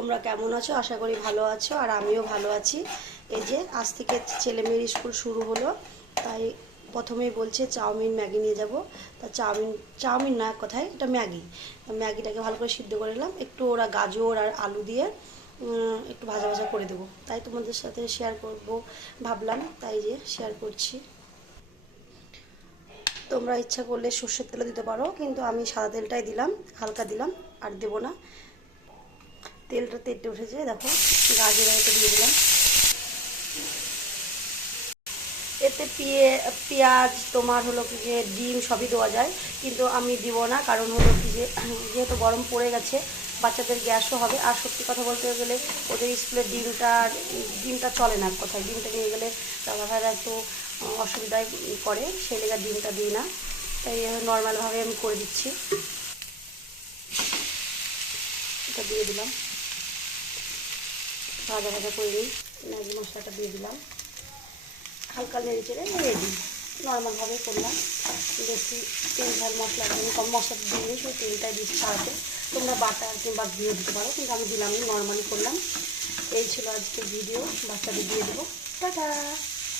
তোমরা কেমন আছো? আশা করি ভালো আছো, আর আমিও ভালো আছি। এই যে আজ থেকে ছেলে মেয়ের স্কুল শুরু হলো, তাই প্রথমেই বলছে চাউমিন ম্যাগি নিয়ে যাব। তা চাউমিন না, এক কথায় এটা ম্যাগি। ম্যাগিটাকে ভালো করে সিদ্ধ করে নিলাম, একটু ওরা গাজর আর আলু দিয়ে একটু ভাজা ভাজা করে দেবো, তাই তোমাদের সাথে শেয়ার করব ভাবলাম, তাই যে শেয়ার করছি। তোমরা ইচ্ছা করলে সর্ষের তেলও দিতে পারো, কিন্তু আমি সাদা তেলটাই দিলাম, হালকা দিলাম, আর দেবো না। তেলটা তেটে উঠেছে, দেখো গাজর এটা দিয়ে দিলাম। এতে পেঁয়াজ তোমার হলো কি যে ডিম সবই দেওয়া যায়, কিন্তু আমি দিব না, কারণ হলো কি যে যেহেতু গরম পড়ে গেছে, বাচ্চাদের গ্যাসও হবে। আর সত্যি কথা বলতে গেলে ওদের স্কুলে ডিমটা চলে না, কোথায় ডিমটা নিয়ে গেলে দাদাভাইরা একটু অসুবিধায় করে, সেই লেগে ডিমটা দিই না। তাই নর্মালভাবে আমি করে দিচ্ছি। এটা দিয়ে দিলাম, ভাজা ভাজা করে নিই। ম্যাগি মশলাটা দিয়ে দিলাম, হালকা নেড়ে চেড়ে রেডি। নর্মালভাবে করলাম, বেশি তেল ঝাল মশলা দিয়ে কম মশলা দিয়ে শুধু তেলটাই দিচ্ছি ছাড়াতে। তোমরা বাটার কিংবা ঘিও দিতে পারো, কিন্তু আমি দিলাম, নর্মালি করলাম। এই ছিল আজকের ভিডিও, বাচ্চাদের দিয়ে দেবো। টাটা।